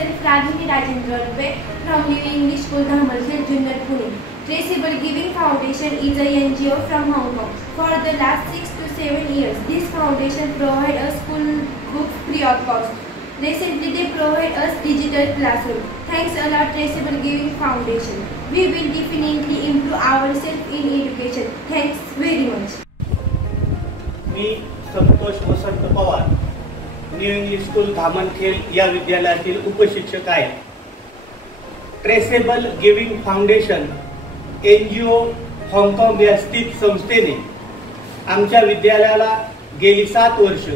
myself Rajini Rajendra Rupe from New English School Dhamalkhel, Junnar, Pune. Traceable Giving Foundation is a NGO from Hong Kong. For the last 6 to 7 years, this foundation provides us school books free of cost. Recently, they provide us digital classroom. Thanks a lot, Traceable Giving Foundation. We will definitely improve ourselves in education. Thanks very much. Me Santosh Vasant Pawar new English school धामणखेल या विद्यालयातील उपशिक्षक आहे. Traceable giving foundation NGO हाँगकाँग या स्थित संस्थेने आमच्या विद्यालयाला गेली 7 वर्ष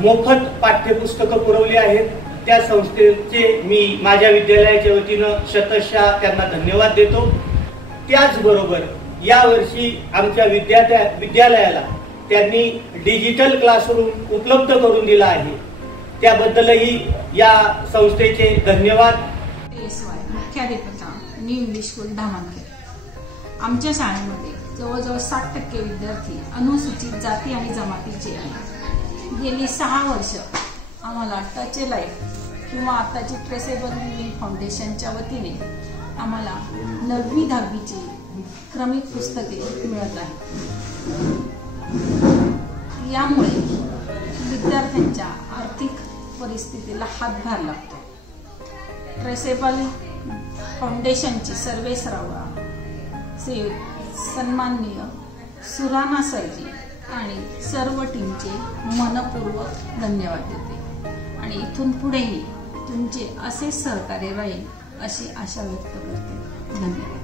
मोफत पाठ्यपुस्तकं पुरवली आहेत. त्या संस्थेचे मी माझ्या विद्यालयाच्या वतीनं शतशः त्यांना धन्यवाद देतो. त्याचबरोबर यावर्षी आमच्या विद्यालयाला त्यांनी डिजिटल क्लासरूम उपलब्ध करून दिला आहे. त्याबद्दलही या संस्थेचे धन्यवाद. मुख्याध्यापिका न्यू इंग्लिश स्कूल धामणखेल. आमच्या शाळेमध्ये जवळजवळ 60% विद्यार्थी अनुसूचित जाती आणि जमातीचे आहेत. गेली 6 वर्ष आम्हाला टच ए लाईफ किंवा आताची ट्रेसेबल गिविंग फाउंडेशनच्या वतीने आम्हाला 9वी 10वीची क्रमिक पुस्तके मिळत आहेत. यामुळे विद्यार्थ्यांच्या आर्थिक परिस्थितीला हातभार लागतो. ट्रेसेबल फाउंडेशनची सर्वेसर्वा सन्माननीय सुराना सरजी आणि सर्व टीमचे मनपूर्वक धन्यवाद देते आणि इथून पुढेही तुमचे असेच सहकार्य राहील अशी आशा व्यक्त करते. धन्यवाद.